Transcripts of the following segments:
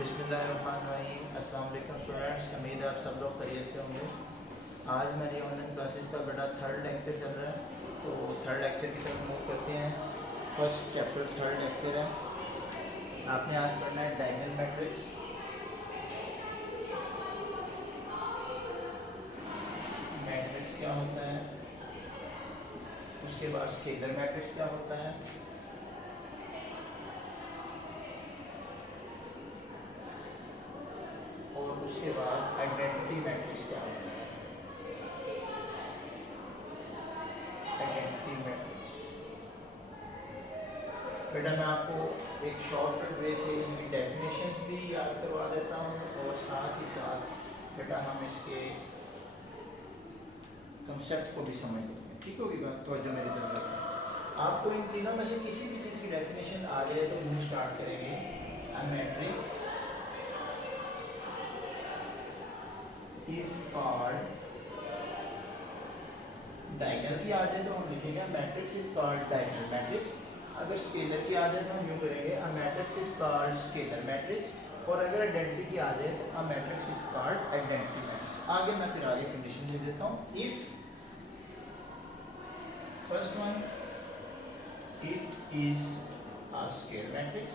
बिस्मिल्लाहिर्रहमानिर्रहीम। अस्सलाम वालेकुम स्टूडेंट्स, उम्मीद है आप सब लोग खैरियत से होंगे। आज मेरी ऑनलाइन क्लासेस का बेटा थर्ड लेक्चर चल रहा है, तो थर्ड लेक्चर की तरफ मूव करते हैं। फर्स्ट चैप्टर थर्ड लेक्चर है। आपने आज पढ़ना है डायगोनल मैट्रिक्स। मैट्रिक्स क्या होता है, उसके बाद स्केलर मैट्रिक्स क्या होता है, और उसके बाद आइडेंटिटी मैट्रिक्स क्या होता है। आइडेंटिटी मैट्रिक्स बेटा मैं आपको एक शॉर्टकट वे से इनकी डेफिनेशंस भी याद करवा देता हूँ, और साथ ही साथ बेटा हम इसके कंसेप्ट को भी समझ लेते हैं। ठीक होगी बात? तो जो मेरी तरफ है, आपको इन तीनों में से किसी भी चीज़ की डेफिनेशन आ जाए तो हम स्टार्ट करेंगे। A matrix is called, diagonal की आ जाए तो हम लिखेंगे matrix is called diagonal matrix. अगर स्केलर की आ जाए तो हम यूँ करेंगे a matrix is called scalar matrix. और अगर आइडेंटिटी की आ जाए तो a matrix is called identity matrix. आगे मैं फिर आगे कंडीशन दे देता हूँ। If first one it is a scalar matrix,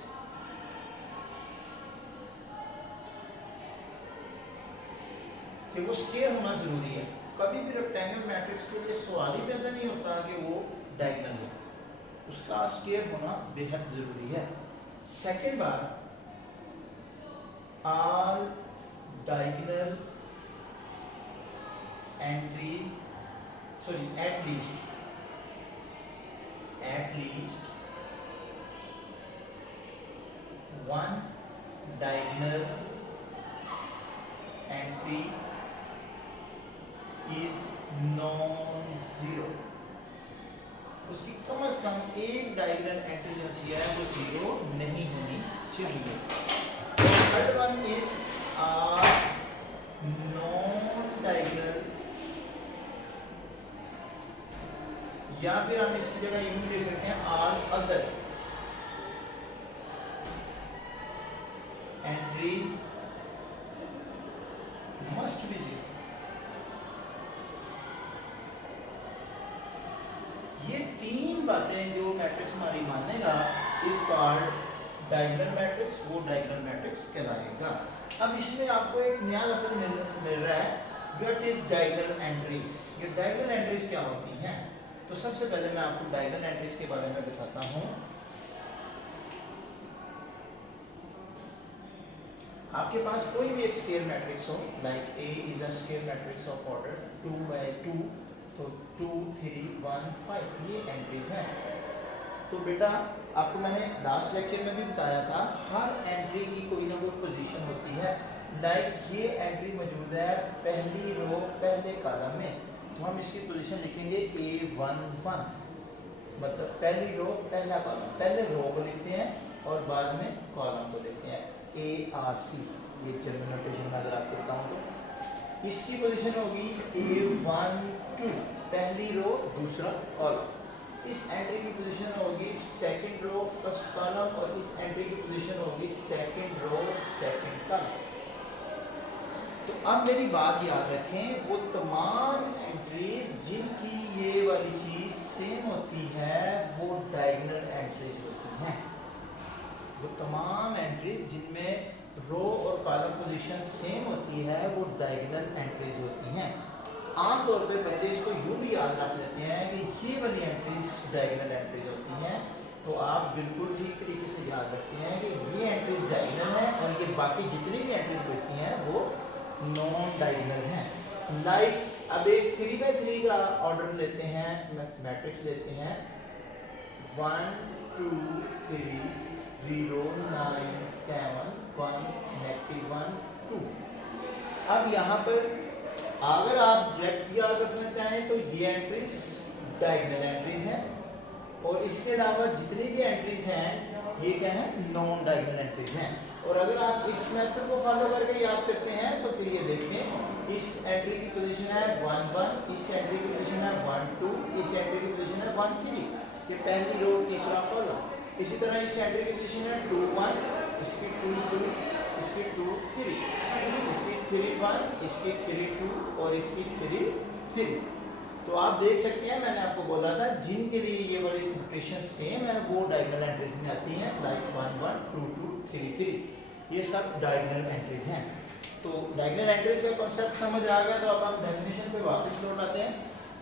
कि वो स्केयर होना जरूरी है। कभी भी रेक्टेंगल मैट्रिक्स के लिए सवाल ही पैदा नहीं होता कि वो डायगोनल हो, उसका स्केयर होना बेहद जरूरी है। सेकंड बात, all diagonal entries, sorry at least one diagonal entry is non zero. उसकी कम से कम एक डायगोनल एंट्री जो है वो जीरो नहीं होनी चाहिए। Third one is non diagonal, या फिर हम इसकी जगह यूं लिख सकते हैं all other entries must be zero. ये तीन बातें जो मैट्रिक्स हमारी मानेगा इस कॉल्ड डायगोनल मैट्रिक्स, वो डायगोनल मैट्रिक्स कहलाएगा। अब इसमें आपको एक नया लफ्ज़ मिल रहा है, व्हाट इज डायगोनल एंट्रीज। ये डायगोनल एंट्रीज क्या होती हैं? तो सबसे पहले मैं आपको डायगोनल एंट्रीज के बारे में बताता हूँ। आपके पास कोई भी एक स्केलर मैट्रिक्स हो, like a is a scalar matrix of order 2 by 2, तो 2 3 1 5 ये एंट्रीज हैं। तो बेटा आपको मैंने लास्ट लेक्चर में भी बताया था, हर एंट्री की कोई ना कोई पोजीशन होती है। लाइक ये एंट्री मौजूद है पहली रो पहले कॉलम में, तो हम इसकी पोजीशन लिखेंगे A11, मतलब पहली रो पहला कॉलम। पहले रो को लिखते हैं और बाद में कॉलम को लेते हैं ARC। ये जर्मन नोटेशन में अगर आपको बताऊँ तो इसकी पोजीशन होगी A12, पहली रो दूसरा कॉलम। इस एंट्री की पोजीशन होगी सेकंड रो फर्स्ट कॉलम, और इस एंट्री की पोजीशन होगी सेकंड रो सेकंड कॉलम। तो अब मेरी बात याद रखें, वो तमाम एंट्रीज जिनकी ये वाली चीज सेम होती है वो डायगोनल एंट्रीज होती हैं। वो तमाम एंट्रीज जिनमें रो और कॉलम पोजीशन सेम होती है वो डायगोनल एंट्रीज होती हैं। आमतौर पे बच्चे इसको यूँ भी याद रख लेते हैं कि ये वाली एंट्रीज डायगोनल एंट्रीज होती हैं, तो आप बिल्कुल ठीक तरीके से याद रखते हैं कि ये एंट्रीज डायगोनल है और ये बाकी जितनी भी एंट्रीज बचती हैं वो नॉन डायगोनल हैं। लाइक अब एक 3 by 3 का ऑर्डर लेते हैं, मैट्रिक्स लेते हैं 1 2 3 0 9 7 1 -1 2। अब यहाँ पर अगर आप डायरेक्ट याद रखना चाहें तो ये एंट्रीज डायगोनल एंट्रीज हैं, और इसके अलावा जितनी भी एंट्रीज हैं ये क्या है, नॉन डायगोनल एंट्रीज हैं। और अगर आप इस मेथड को फॉलो करके याद करते हैं तो फिर ये देखें, इस एंट्री की पोजीशन है 1 1, इस एंट्री की पोजीशन है 1 2, इस एंट्री की पोजीशन है 1 3, कि पहली रो तीसरा कॉलम। इसी तरह इस एंट्री की पोजीशन है 2 1, इसकी 2 2, इसकी 3 1, इसकी 3 2 और इसकी 3 3। तो आप देख सकते हैं मैंने आपको बोला था जिनके लिए ये वाली नोटेशन सेम है वो डायगोनल एंट्रीज में आती हैं, लाइक 1 1 2 2 3 3। ये सब डायगोनल एंट्रीज हैं। तो डायगोनल एंट्रीज का कॉन्सेप्ट समझ आ गया, तो अब हम डेफिनेशन पे वापस लौट आते हैं।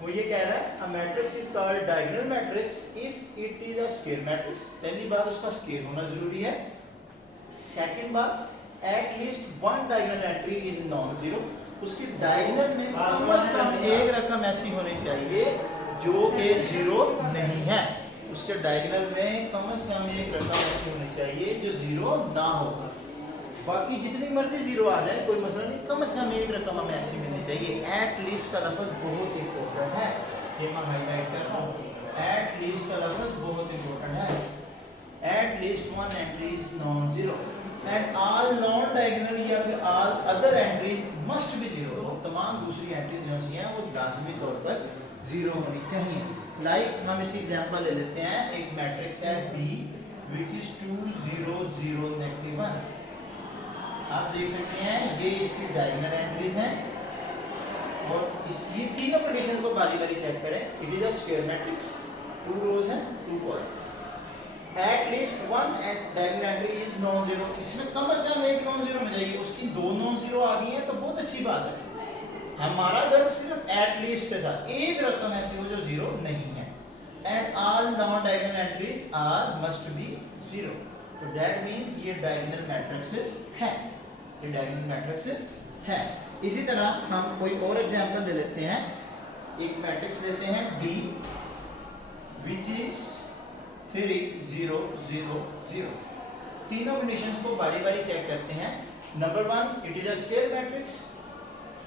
वो ये कह रहा है a matrix is called diagonal matrix if it is a square matrix. पहली बात उसका स्क्वायर होना जरूरी है। सेकंड बात, at least one diagonal entry is non zero. उसकी डायगोनल में कम से कम एक रकम ऐसी होनी चाहिए जो कि जीरो नहीं है। उसके डायगोनल में कम से कम एक रकम ऐसी होनी चाहिए जो जीरो ना हो। बाकी जितनी मर्जी जीरो आ जाए कोई मसला नहीं, कम से कम एक रकम हमें ऐसी मिलनी चाहिए। एट लीस्ट का लफ्ज बहुत इंपॉर्टेंट है, ये मैं हाईलाइट कर रहा हूँ। एट लीस्ट का लफ्ज बहुत इंपॉर्टेंट है। At least one entry is non zero and all non diagonal या फिर all other entries must be zero. तमाम दूसरी एंट्रीज जो हैं वो लाजमी तौर पर जीरो होनी चाहिए। लाइक हम इसकी एग्जांपल ले लेते हैं। एक मैट्रिक्स है B विच इज 2 0 0 -1। आप देख सकते हैं ये इसकी डायगोनल एंट्रीज हैं और ये तीनों कंडीशन को बारी बारी चेक करें। It is a square matrix, 2 रोज हैं 2 column. At least one diagonal entry is non zero. इसमें कम से कम एक नॉन जीरो मिल जाएगी। उसकी दो नॉन जीरो आ गई है तो बहुत अच्छी बात है। हमारा दर्ज सिर्फ एट लीस्ट से था, एक रकम ऐसी हो जो जीरो नहीं है। And all non diagonal entries are must be zero. तो दैट मींस ये डायगोनल मैट्रिक्स है, ये डायगोनल मैट्रिक्स है। इसी तरह हम कोई और एग्जांपल ले लेते हैं। एक मैट्रिक्स लेते हैं D विच इज 3 0 0 0। तीनों कंडीशंस को बारी बारी चेक करते हैं। Number 1, it is a square matrix.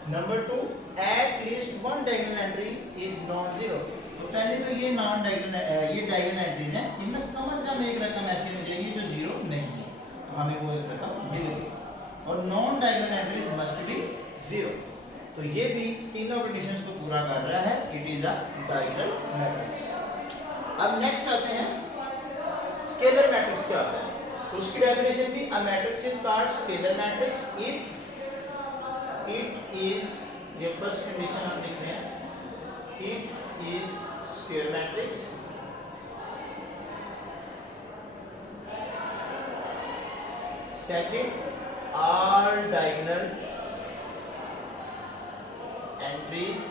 Number 2, at least one diagonal entry is non zero. तो पहले तो ये नॉन डायगोनल ये डायगोनल एंट्रीज हैं, इनमें कम से कम एक रकम ऐसी मिल जाएगी जो जीरो नहीं है, तो हमें वो एक रकम मिल गई। और non diagonal entries must be zero. तो ये भी तीनों कंडीशंस को पूरा कर रहा है। It is a diagonal matrix. अब नेक्स्ट आते हैं स्केलर मैट्रिक्स क्या होता है। तो उसकी डेफिनेशन भी a matrix is called scalar matrix if it is, ये फर्स्ट कंडीशन हम लिख रहे हैं, it is square matrix second, all diagonal entries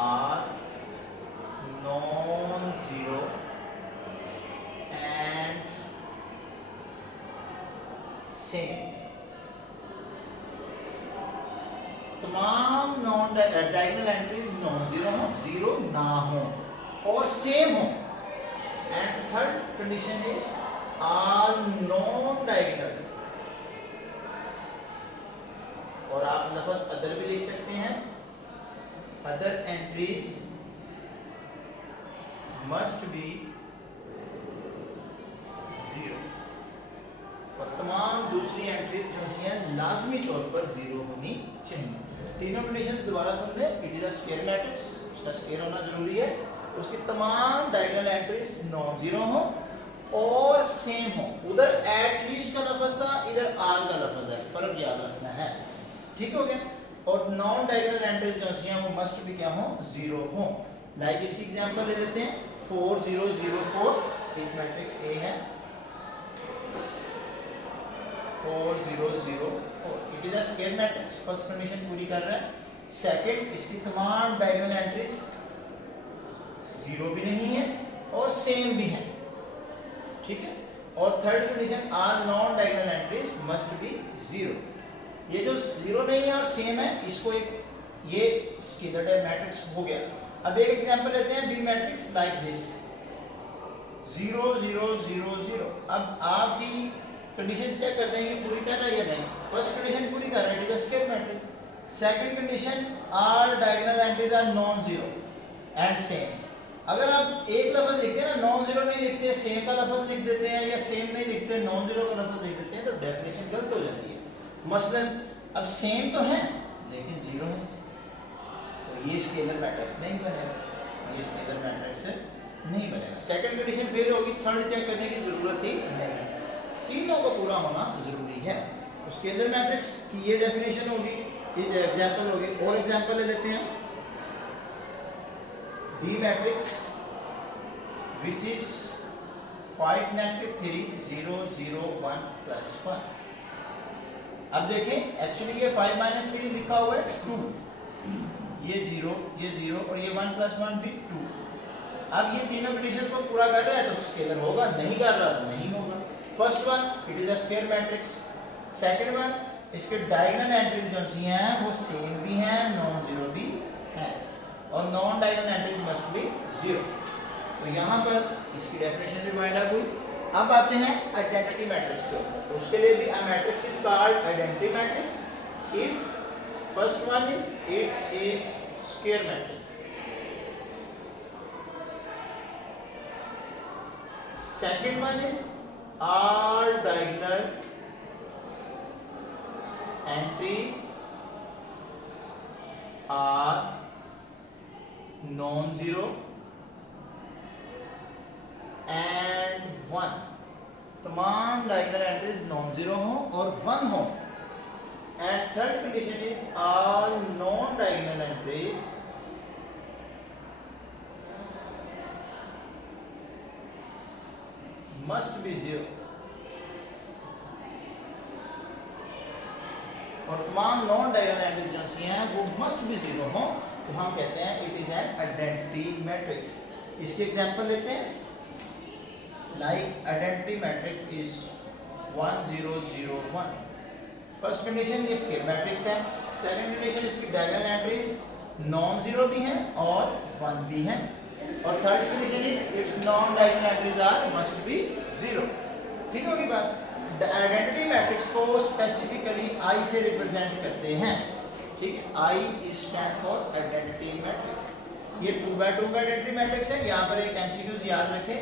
are non-zero and same। तमाम non diagonal entries non zero हो, जीरो ना हो और सेम हो। And third condition is all non diagonal, और आप लफ्ज अदर भी लिख सकते हैं। Other entries must be zero, और तमाम दूसरी एंट्रीज जो हैं लाजमी तौर पर जीरो होनी चाहिए। तीनों कंडीशंस दोबारा सुन लें। It is a square matrix, उसका स्क्वायर होना जरूरी है। उसकी तमाम डायगोनल एंट्रीज नॉन जीरो हो और सेम हो। उधर एट लीस्ट का लफ्ज था, इधर आल का लफ्ज है, फर्क याद रखना है। ठीक हो गया। और नॉन डायगोनल एंट्रीज जो हैं वो मस्ट भी क्या हो, जीरो हो। लाइक इसकी एग्जांपल ले लेते हैं। 4 0 0 4 एक मैट्रिक्स ए है। 4 0 0 4 it is a square matrix. First condition पूरी कर रहा है। सेकंड, इसकी तमाम डायगोनल एंट्रीज जीरो भी नहीं है और सेम भी है। ठीक है। और third condition, all non diagonal entries must be zero. ये जो जीरो नहीं है और सेम है, इसको एक ये स्केलर टाइप मैट्रिक्स हो गया। अब एक एग्जांपल लेते हैं, बी मैट्रिक्स लाइक दिस 0 0 0 0। अब आपकी कंडीशन चेक करते हैं कि पूरी कर रहा है या नहीं। फर्स्ट कंडीशन पूरी कर रहा है, it is a square matrix. Second condition, all diagonal entries are non zero and same. अगर आप एक लफ्ज लिखते हैं ना, नॉन जीरो नहीं लिखते, सेम का लफ्ज लिख देते हैं, या सेम नहीं लिखते, नॉन जीरो का लफ्ज लिख देते हैं, तो डेफिनेशन गलत हो जाती है। मसलन अब सेम तो है लेकिन जीरो है, तो ये स्केलर मैट्रिक्स नहीं बनेगा, ये स्केलर मैट्रिक्स नहीं बनेगा। सेकंड कंडीशन फेल होगी, थर्ड चेक करने की जरूरत ही नहीं है। तीनों को पूरा होना जरूरी है। तो स्केलर मैट्रिक्स की ये डेफिनेशन होगी, ये एग्जांपल होगी। और एग्जांपल ले लेते हैं, डी मैट्रिक्स विच इज 5 -3 0 0 1 +1। अब देखें एक्चुअली ये 5 - 3 लिखा हुआ है 2, ये 0 और ये 1 + 1 भी 2। अब ये तीनों कंडीशन को पूरा कर रहा है तो स्केलर होगा, नहीं कर रहा तो नहीं होगा। First one it is a scalar matrix. Second one इसके डायगोनल एंट्रीज जो सी हैं वो सेम भी हैं, नॉन जीरो भी हैं, और non diagonal entries must be 0। तो यहाँ पर इसकी डेफिनेशन भी वाइंड अप हुई। अब आते हैं आइडेंटिटी मैट्रिक्स के ऊपर। तो उसके लिए भी a matrix is called identity matrix if first one is it is square matrix, second one is all diagonal entries are non-zero and 1। तमाम diagonal entries non-zero हो और 1 हो। and third condition is all non-diagonal entries must be 0। और तमाम non diagonal entries जो सी हैं वो must be 0 हो, तो हम कहते हैं it is an identity matrix. इसके एग्जांपल लेते हैं, like identity matrix is 1 0 0 1। First condition ये स्केलर मैट्रिक्स है। सेकंड कंडीशन इसकी डायगोनल एंट्रीज नॉन जीरो भी हैं और 1 भी हैं, और third condition is its non diagonal entries are must be 0। ठीक होगी बात। आइडेंटिटी मैट्रिक्स को स्पेसिफिकली आई से रिप्रेजेंट करते हैं। ठीक है, I is stand for identity matrix. ये 2x2 का आइडेंटिटी मैट्रिक्स है। यहाँ पर एक एमसीक्यूज याद रखें,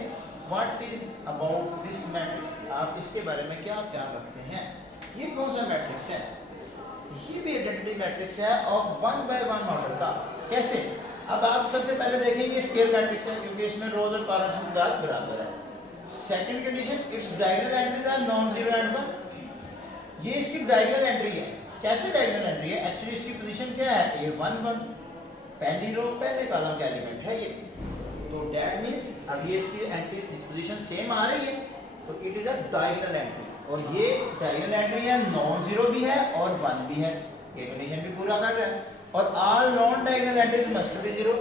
what is about this matrix, आप इसके बारे में क्या ख्याल रखते हैं। ये कौन सा मैट्रिक्स है? ये भी आइडेंटिटी मैट्रिक्स है ऑफ 1 by 1 ऑर्डर का। कैसे? अब आप सबसे पहले देखेंगे स्केलर मैट्रिक्स है क्योंकि इसमें रोज और कॉलम्स की तादाद बराबर है। Second condition its diagonal entries are non zero and 1। ये इसकी डायगोनल एंट्री है। कैसे डायगोनल एंट्री है? एक्चुअली इसकी पोजीशन क्या है? ये 1 1, पहली रो पहले कॉलम का एलिमेंट है ये। तो दैट मींस अब ये इसकी एंट्री पोजीशन सेम आ रही है, तो it is a diagonal entry. और ये डायगोनल एंट्री है, नॉन जीरो भी है और 1 भी है, ये कंडीशन भी पूरा कर रहा है। और all non diagonal entries must be 0।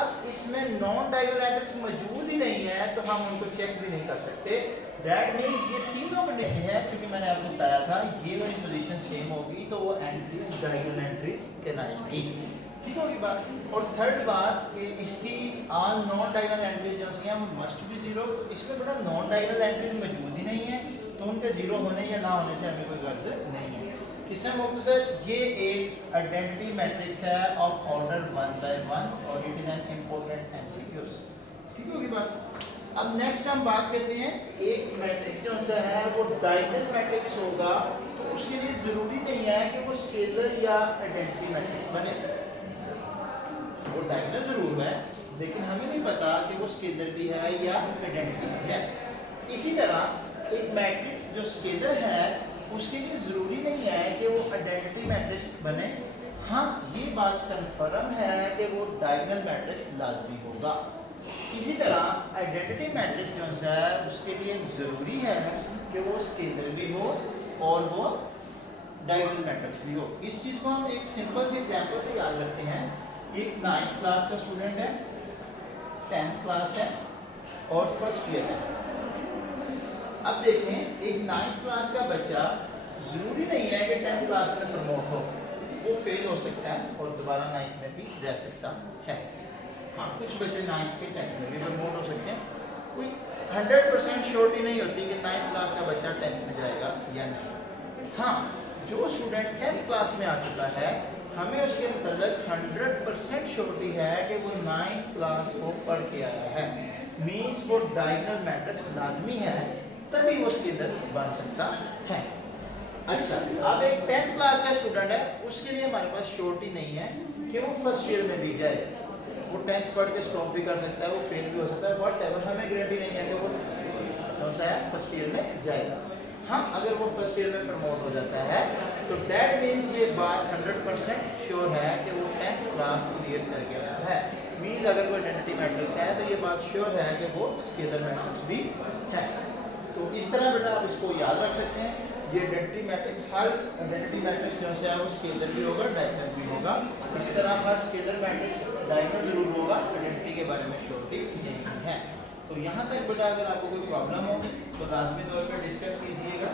अब इसमें नॉन डायगोनल एंट्रीज मौजूद ही नहीं है तो हम उनको चेक भी नहीं कर सकते। दैट मींस ये तीनों कंडीशन है, क्योंकि मैंने आपको बताया था ये वाली पोजीशन सेम होगी तो वो एंट्रीज डायगोनल एंट्रीज कहलाएंगी। ठीक होगी बात। और थर्ड बात कि इसकी ऑल नॉन डायगोनल एंट्रीज जो हैं वो मस्ट बी 0। इसमें बड़ा नॉन डायगोनल एंट्रीज मौजूद ही नहीं है तो उनके 0 होने या ना होने से हमें कोई गर्ज नहीं है। किससे मुख्तसर ये एक आइडेंटिटी मैट्रिक्स है ऑफ ऑर्डर 1 by 1 और it is an important MCQs. ठीक होगी बात। अब नेक्स्ट हम बात करते हैं, एक मैट्रिक्स जो सा है वो डायगोनल मैट्रिक्स होगा तो उसके लिए जरूरी नहीं है कि वो स्केलर या आइडेंटिटी मैट्रिक्स बने। वो डायगोनल जरूर है लेकिन हमें नहीं पता कि वो स्केलर भी है या आइडेंटिटी भी है। इसी तरह एक मैट्रिक्स जो स्केलर है उसके लिए ज़रूरी नहीं है कि वो आइडेंटिटी मैट्रिक्स बने। हाँ, ये बात कन्फर्म है कि वो डायगोनल मैट्रिक्स लाजमी होगा। इसी तरह आइडेंटिटी मैट्रिक्स जो है उसके लिए ज़रूरी है कि वो स्केलर भी हो और वो डायगोनल मैट्रिक्स भी हो। इस चीज़ को हम एक सिंपल से एग्जांपल से याद रखते हैं। एक 9th क्लास का स्टूडेंट है, 10th क्लास है और फर्स्ट ईयर है। अब देखें, एक 9th क्लास का बच्चा जरूरी नहीं है कि 10th क्लास में प्रमोट हो, वो फेल हो सकता है और दोबारा 9th में भी रह सकता है। हाँ, कुछ बच्चे 9th के 10th में भी प्रमोट हो सकते हैं। कोई 100% श्योरिटी नहीं होती कि 9th क्लास का बच्चा 10th में जाएगा या नहीं। हाँ, जो स्टूडेंट 10th क्लास में आ चुका है हमें उसके मतलब 100% श्योरिटी है कि वो 9th क्लास को पढ़ के आया है। मीन्स वो डायगोनल मैट्रिक्स लाजमी है तभी वो स्केलर बन सकता है। अच्छा, अब एक 10th क्लास का स्टूडेंट है, उसके लिए हमारे पास श्योरिटी नहीं है कि वो फर्स्ट ईयर में भी जाए। वो 10th पढ़ के स्टॉप भी कर सकता है, वो फेल भी हो सकता है, व्हाटएवर, हमें गारंटी नहीं है कि वो फर्स्ट ईयर में जाएगा। हाँ, अगर वो फर्स्ट ईयर में प्रमोट हो जाता है तो डेट मीन्स ये बात 100% श्योर है कि वो 10th क्लास क्लियर करके आया है। मीन्स अगर कोई आइडेंटिटी मैट्रिक्स है तो ये बात श्योर है कि वो स्केलर मैट्रिक्स भी है। तो इस तरह बेटा आप इसको याद रख सकते हैं। ये आइडेंटिटी मैट्रिक्स, हर आइडेंटिटी मैट्रिक्स जो है वो स्केलर भी होगा, डायगोनल भी होगा। इसी तरह हर स्केलर मैट्रिक्स डायगोनल जरूर होगा, आइडेंटिटी के बारे में श्योरिटी नहीं है। तो यहाँ तक बेटा अगर आपको कोई प्रॉब्लम हो तो लाजमी तौर पर डिस्कस कीजिएगा।